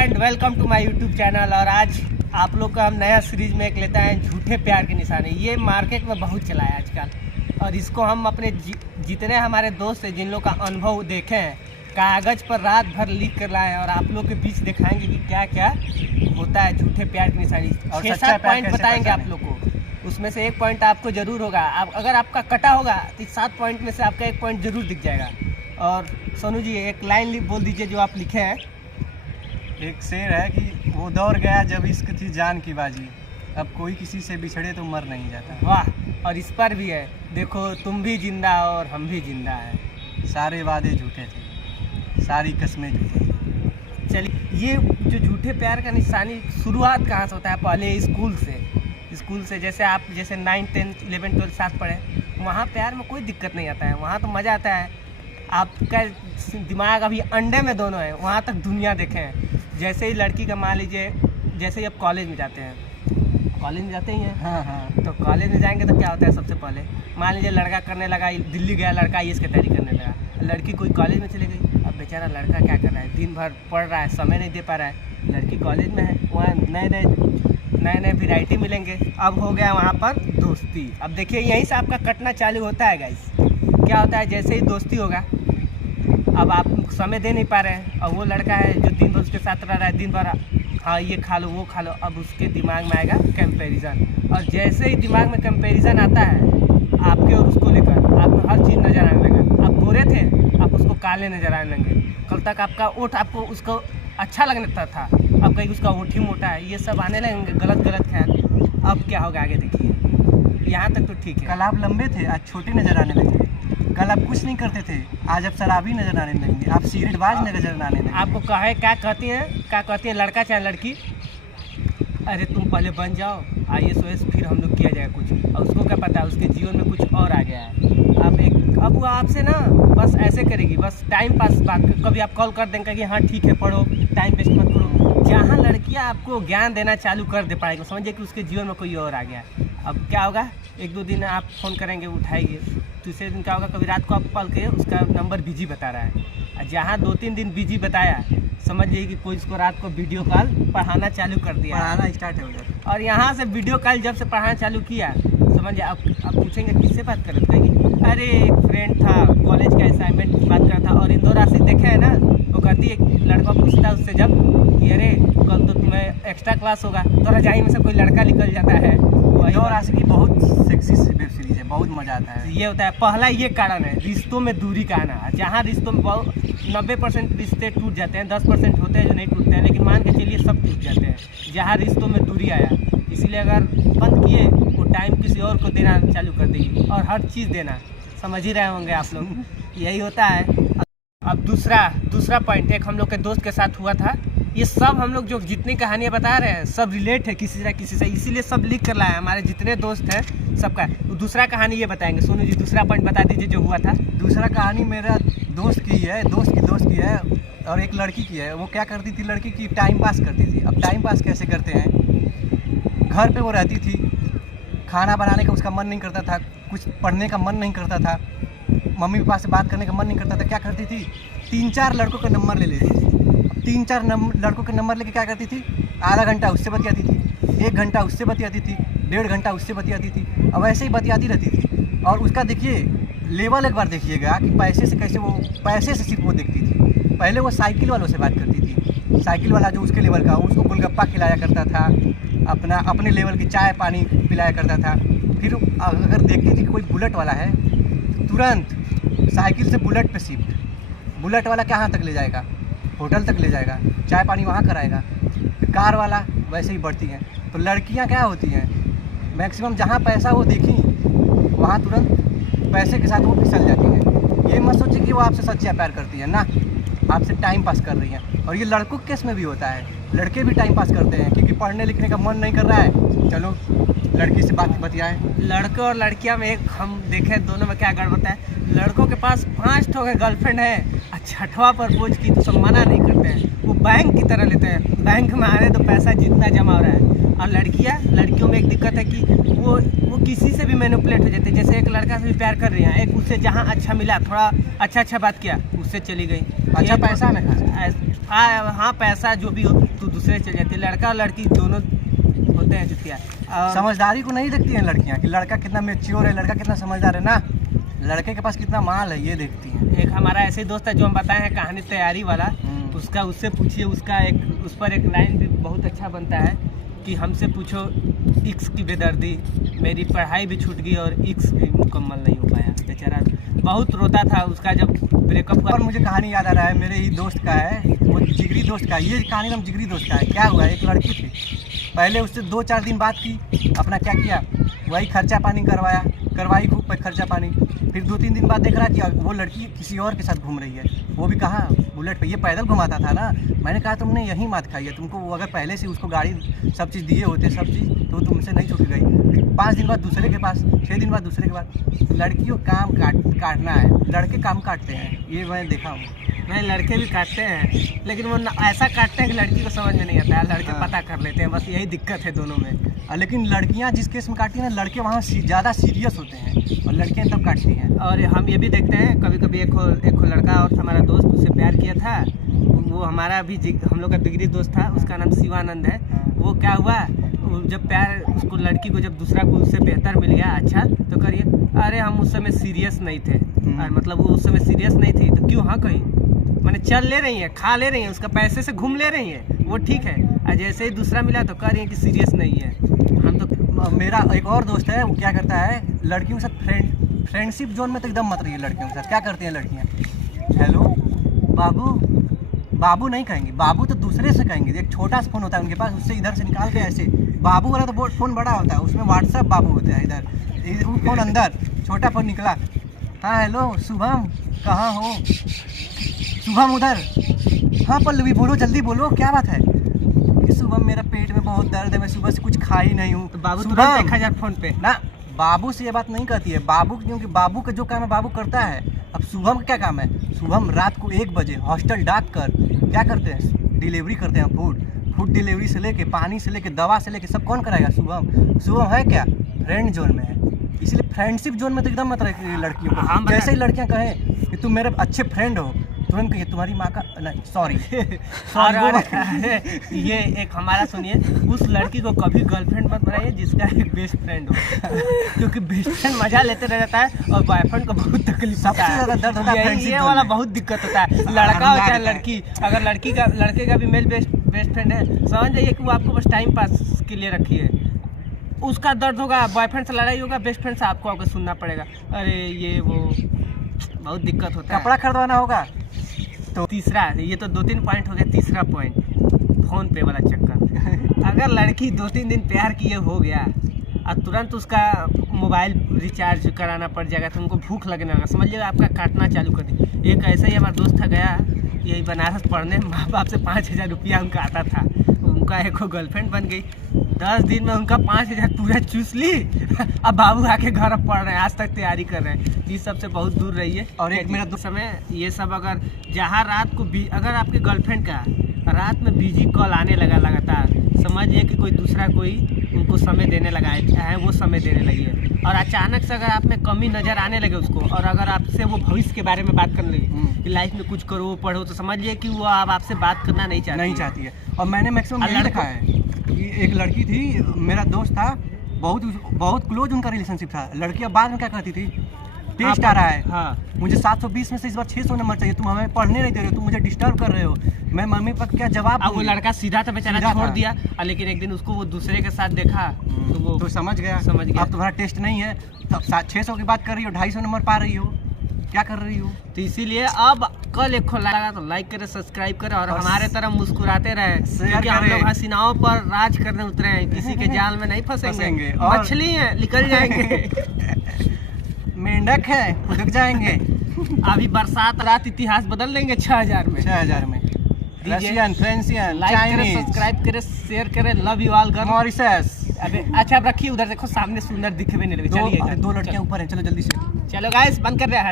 And welcome to my YouTube channel. और आज आप लोग का हम नया सीरीज में एक लेते हैं झूठे प्यार के निशाने। ये मार्केट में बहुत चला है आजकल और इसको हम अपने जितने हमारे दोस्त हैं जिन लोग का अनुभव देखे हैं कागज़ पर रात भर लिख कर लाए हैं और आप लोग के बीच दिखाएंगे कि क्या क्या होता है झूठे प्यार की निशानी। और 6-7 पॉइंट बताएंगे आप लोग को, उसमें से एक पॉइंट आपको ज़रूर होगा। अगर आपका कटा होगा तो 7 पॉइंट में से आपका एक पॉइंट ज़रूर दिख जाएगा। और सोनू जी एक लाइन बोल दीजिए जो आप लिखे हैं। एक शेर है कि वो दौड़ गया जब इश्क थी जान की बाजी, अब कोई किसी से बिछड़े तो मर नहीं जाता। वाह। और इस पर भी है, देखो तुम भी जिंदा और हम भी जिंदा हैं, सारे वादे झूठे थे, सारी कस्में झूठी थी। चलिए, ये जो झूठे प्यार का निशानी शुरुआत कहाँ से होता है? पहले स्कूल से जैसे आप 9, 10, 11, 12 साथ पढ़े, वहाँ प्यार में कोई दिक्कत नहीं आता है, वहाँ तो मज़ा आता है। आपका दिमाग अभी अंडे में दोनों है, वहाँ तक दुनिया देखें। जैसे ही लड़की का मान लीजिए, जैसे ही आप कॉलेज में जाते ही हैं। हाँ। तो कॉलेज में जाएंगे तो क्या होता है? सबसे पहले मान लीजिए लड़का करने लगा, दिल्ली गया लड़का IAS की तैयारी करने लगा, लड़की कोई कॉलेज में चली गई। अब बेचारा लड़का क्या कर रहा है? दिन भर पढ़ रहा है, समय नहीं दे पा रहा है। लड़की कॉलेज में है, वहाँ नए वैरायटी मिलेंगे। अब हो गया वहाँ पर दोस्ती। अब देखिए यहीं से आपका कटना चालू होता है गाइस। क्या होता है? जैसे ही दोस्ती होगा, अब आप समय दे नहीं पा रहे हैं और वो लड़का है जो दिन भर उसके साथ रह रहा है, दिन भर हाँ ये खा लो वो खा लो। अब उसके दिमाग में आएगा कंपैरिजन, और जैसे ही दिमाग में कंपैरिजन आता है आपके और उसको लेकर, आपको हर चीज़ नज़र आने लगा। आप गोरे थे, आप उसको काले नज़र आने लगे। कल तक आपका ओठ आपको उसको अच्छा लगता था, अब कहीं उसका ओठ ही मोटा है। ये सब आने लगेंगे गलत ख्याल। अब क्या होगा आगे देखिए। यहाँ तक तो ठीक है। कल आप लंबे थे, आज छोटे नजर आने लगे। कल आप कुछ नहीं करते थे, आज आप शराबी नजर आने लगेंगे। आप सिगरेटबाज नजर आने लगे। आपको क्या कहती हैं लड़का चाहे लड़की? अरे तुम पहले बन जाओ IAS, फिर हम लोग किया जाएगा कुछ। और उसको क्या पता है उसके जीवन में कुछ और आ गया है। अब वो आपसे ना बस ऐसे करेगी, बस टाइम पास बात। कभी आप कॉल कर देंगे कि हाँ ठीक है पढ़ो, टाइम वेस्ट मत करो। जहाँ लड़कियाँ आपको ज्ञान देना चालू कर दे पाएगी, समझिए कि उसके जीवन में कोई और आ गया। अब क्या होगा? 1-2 दिन आप फ़ोन करेंगे, उठाएंगे। दूसरे दिन क्या होगा? कभी रात को आप कॉल किए, उसका नंबर बिजी बता रहा है। और जहाँ 2-3 दिन बिजी बताया, समझिए कि कोई इसको रात को वीडियो कॉल पढ़ाना चालू कर दिया, पढ़ाना स्टार्ट हो गया। और यहाँ से वीडियो कॉल जब से पढ़ाना चालू किया, समझिए आप पूछेंगे किससे बात कर रहे थे? कहेंगे अरे एक फ्रेंड था, कॉलेज का असाइनमेंट बात करता। और इंदौर राशि देखे है ना, वो कहती है लड़का पूछता है उससे जब कि अरे कल तो तुम्हें एक्स्ट्रा क्लास होगा, तो रजाई में से कोई लड़का निकल जाता है। इंदौर राशि की बहुत सेक्सी वेब सीरीज है, बहुत मज़ा आता है। ये होता है पहला ये कारण है रिश्तों में दूरी का आना। जहाँ रिश्तों में 90% रिश्ते टूट जाते हैं, 10% होते हैं जो नहीं टूटते हैं, लेकिन मान के चलिए सब टूट जाते हैं जहाँ रिश्तों में दूरी आया। इसीलिए अगर बंद किए वो टाइम किसी और को देना चालू कर देगी, और हर चीज़ देना, समझ ही रहे होंगे आप लोग। यही होता है। अब दूसरा पॉइंट एक हम लोग के दोस्त के साथ हुआ था। ये सब हम लोग जो जितनी कहानियाँ बता रहे हैं सब रिलेट है किसी से, इसीलिए सब लिख कर लाए हमारे जितने दोस्त हैं सबका। दूसरा कहानी ये बताएंगे। सोनू जी दूसरा पॉइंट बता दीजिए जो हुआ था। दूसरा कहानी मेरा दोस्त की है, दोस्त की है, और एक लड़की की है। वो क्या करती थी लड़की की? टाइम पास करती थी। अब टाइम पास कैसे करते हैं? घर पे वो रहती थी, खाना बनाने का उसका मन नहीं करता था, कुछ पढ़ने का मन नहीं करता था, मम्मी पापा से बात करने का मन नहीं करता था। क्या करती थी? 3-4 लड़कों का नंबर ले लेती थी। 3-4 लड़कों का नंबर लेके क्या करती थी? आधा घंटा उससे बतियाती थी, 1 घंटा उससे बतियाती थी, 1.5 घंटा उससे बतियाती थी। अब ऐसे ही बतियाती रहती थी। और उसका देखिए लेवल एक बार देखिएगा कि पैसे से सिर्फ वो देखती थी। पहले वो साइकिल वालों से बात करती थी, साइकिल वाला जो उसके लेवल का, उसको गोलगप्पा खिलाया करता था, अपने लेवल की चाय पानी पिलाया करता था। फिर अगर देखती थी कि कोई बुलेट वाला है, तुरंत साइकिल से बुलेट पे शिफ्ट। बुलेट वाला कहाँ तक ले जाएगा? होटल तक ले जाएगा, चाय पानी वहाँ कराएगा। कार वाला वैसे ही बढ़ती हैं। तो लड़कियाँ क्या होती हैं, मैक्सिमम जहाँ पैसा वो देखी वहाँ तुरंत पैसे के साथ वो फिसल जाती हैं। ये मत सोचिए कि वो आपसे सच्चा प्यार करती है ना, आपसे टाइम पास कर रही हैं। और ये लड़कों के केस में भी होता है, लड़के भी टाइम पास करते हैं क्योंकि पढ़ने लिखने का मन नहीं कर रहा है, चलो लड़की से बात बतियाएं। लड़के और लड़कियां में एक हम देखें दोनों में क्या गड़बड़ है। लड़कों के पास 5 गर्लफ्रेंड है, 6वां पर बोझ की तो सब मना नहीं करते हैं, वो बैंक की तरह लेते हैं। बैंक में आने तो पैसा जितना जमा हो रहा है। और लड़कियों में एक दिक्कत है कि वो किसी से भी मैनिपुलेट हो जाते हैं। जैसे एक लड़का से भी प्यार कर रही हैं, एक उससे जहाँ अच्छा मिला, थोड़ा अच्छा बात किया, उससे चली गई। अच्छा पैसा में हाँ पैसा जो भी हो तू दूसरे चल जाती है। लड़का और लड़की दोनों होते हैं चुतिया। समझदारी को नहीं देखती हैं लड़कियाँ कि लड़का कितना मैच्योर है, लड़का कितना समझदार है ना, लड़के के पास कितना माल है ये देखती हैं। एक हमारा ऐसे ही दोस्त है जो हम बताए हैं कहानी तैयारी वाला, उसका उससे पूछिए, उसका एक उस पर एक लाइन भी बहुत अच्छा बनता है कि हमसे पूछो इक्स की बेदर्दी, मेरी पढ़ाई भी छूट गई और इक्स भी मुकम्मल नहीं हो पाया। बेचारा बहुत रोता था उसका जब ब्रेकअप हुआ। और मुझे कहानी याद आ रहा है, मेरे ही दोस्त का है, वो जिगरी दोस्त का, ये कहानी एकदम जिगरी दोस्त का है। क्या हुआ, एक लड़की थी, पहले उससे 2-4 दिन बात की, अपना क्या किया, वही खर्चा पानी करवाई खूब खर्चा पानी। फिर 2-3 दिन बाद देख रहा कि वो लड़की किसी और के साथ घूम रही है, वो भी कहाँ, बुलेट पे। ये पैदल घुमाता था ना। मैंने कहा तुमने यही मत खाई है, तुमको वो अगर पहले से उसको गाड़ी सब चीज़ दिए होते, सब चीज़, तो तुमसे नहीं छूट गई। 5 दिन बाद दूसरे के पास, 6 दिन बाद दूसरे के पास। लड़कियों काम काटना है, लड़के काम काटते हैं, ये मैंने देखा हूँ। नहीं, लड़के भी काटते हैं लेकिन वो ऐसा काटते हैं कि लड़की को समझ में नहीं आता है, लड़के पता कर लेते हैं, बस यही दिक्कत है दोनों में। लेकिन लड़कियां जिस केस में काटती हैं ना, लड़के वहाँ ज़्यादा सीरियस होते हैं और लड़कियां तब काटती हैं। और हम ये भी देखते हैं कभी कभी एक लड़का और हमारा दोस्त उससे प्यार किया था, वो हमारा भी हम लोग का बिगड़ी दोस्त था, उसका नाम शिवानंद है। वो क्या हुआ, जब प्यार उसको लड़की को जब दूसरा को उससे बेहतर मिल गया, अच्छा तो करिए, अरे हम उस समय सीरियस नहीं थे, मतलब वो उस समय सीरियस नहीं थी तो क्यों, हाँ कहीं मैंने चल ले रही है, खा ले रही है, उसका पैसे से घूम ले रही है, वो ठीक है। और जैसे ही दूसरा मिला तो कह रही है कि सीरियस नहीं है। हम तो, मेरा एक और दोस्त है, वो क्या करता है, लड़कियों के साथ फ्रेंडशिप जोन में तो एकदम मत रही है। लड़कियों के साथ क्या करती हैं लड़कियाँ, हेलो बाबू, बाबू नहीं कहेंगे, बाबू तो दूसरे से कहेंगे। एक छोटा सा फ़ोन होता है उनके पास, उससे इधर से निकाल के ऐसे, बाबू वाला तो फ़ोन बड़ा होता है, उसमें व्हाट्सअप बाबू होता है, इधर वो फ़ोन अंदर, छोटा फ़ोन निकला, हाँ हेलो शुभम कहाँ हो, शुभम उधर, हाँ पल्लवी बोलो जल्दी बोलो क्या बात है, कि शुभम मेरा पेट में बहुत दर्द है, मैं सुबह से कुछ खा ही नहीं हूँ। तो बाबू तुरंत 1000 फोन पे ना, बाबू से ये बात नहीं कहती है, बाबू क्योंकि बाबू का जो काम है बाबू करता है। अब शुभम का क्या काम है, शुभम रात को 1 बजे हॉस्टल डाक कर क्या करते हैं, डिलीवरी करते हैं, फूड डिलीवरी से लेके, पानी से लेके, दवा से लेके सब कौन कराएगा, शुभम है क्या, फ्रेंड जोन में है। इसलिए फ्रेंडशिप जोन में तो एकदम मत रखिए लड़कियों को। जैसे ही लड़कियां कहें कि तुम मेरे अच्छे फ्रेंड हो, तुरंत कहिए तुम्हारी माँ का, नहीं सॉरी ये एक हमारा सुनिए, उस लड़की को कभी गर्लफ्रेंड मत बनाइए जिसका एक बेस्ट फ्रेंड हो, क्योंकि बेस्ट फ्रेंड मजा लेते रह जाता है और बॉयफ्रेंड को बहुत तकलीफ होता है, सबसे ज्यादा दर्द होता है, ये वाला बहुत दिक्कत होता है। लड़का हो चाहे लड़की, अगर लड़के का भी मेल बेस्ट फ्रेंड है, समझ जाइए कि वो आपको बस टाइम पास के लिए रखी है। उसका दर्द होगा, बॉयफ्रेंड से लड़ाई होगा, बेस्ट फ्रेंड से आपको आकर सुनना पड़ेगा, अरे ये वो बहुत दिक्कत होता है। कपड़ा खरीदवाना होगा तो तीसरा, ये तो 2-3 पॉइंट हो गया, तीसरा पॉइंट फ़ोन पे वाला चक्कर। अगर लड़की 2-3 दिन प्यार किए हो गया और तुरंत उसका मोबाइल रिचार्ज कराना पड़ जाएगा तो उनको भूख लगने लगा, समझिएगा आपका काटना चालू कर दी। एक ऐसा ही हमारा दोस्त था, गया यही बनारस पढ़ने, माँ बाप से 5000 रुपया उनका आता था, उनका एक गर्लफ्रेंड बन गई, 10 दिन में उनका 5000 पूरा चूस ली। अब बाबू आके घर अब पढ़ रहे हैं, आज तक तैयारी कर रहे हैं। इस सब से बहुत दूर रहिए। और एक मेरा समय ये सब, अगर जहाँ रात को अगर आपके गर्लफ्रेंड का रात में बिजी कॉल आने लगा लगातार, समझिए कि कोई दूसरा कोई उनको समय देने लगा है, वो समय देने लगी है। और अचानक से अगर आप में कमी नज़र आने लगे उसको, और अगर आपसे वो भविष्य के बारे में बात करने लगी कि लाइफ में कुछ करो पढ़ो, तो समझिए कि वो अब आपसे बात करना नहीं चाहती है। और मैंने मैक्सिमम देखा है कि एक लड़की थी, मेरा दोस्त था, बहुत क्लोज उनका रिलेशनशिप था। लड़कियां बाद में क्या करती थी, टेस्ट आ रहा है, हाँ मुझे 720 में से इस बार 600 नंबर चाहिए, तुम हमें पढ़ने नहीं दे रहे हो, तुम मुझे डिस्टर्ब कर रहे हो, मैं मम्मी पापा क्या जवाब दूँ। वो लड़का सीधा था बेचारा, छोड़ दिया, लेकिन एक दिन उसको वो दूसरे के साथ देखा तो वो तो समझ गया अब तुम्हारा टेस्ट नहीं है, तो 600 की बात कर रही हो, 250 नंबर पा रही हो, क्या कर रही हो। तो इसीलिए अब कल एक लगा तो लाइक करें, सब्सक्राइब करें और हमारे तरह मुस्कुराते रहें, क्योंकि हम लोग हसीनाओं पर राज करने उतरे हैं, किसी के जाल में नहीं फंसेंगे। मछली है, निकल जाएंगे। मेंढक है, फुदक जाएंगे। अभी बरसात रात इतिहास बदल देंगे 6000 में। रशियन, फ्रेंसियन, लाइक करें, सब्सक्राइब करें, शेयर करें। Love you all girl. Mauritius. अबे अच्छा, अब रखिए उधर, देखो सामने सुंदर दिखे भी नहीं लगे। चलिए, 2 लड़कियां ऊपर हैं, चलो जल्दी से। चलो गाइस, बंद कर रहे हैं।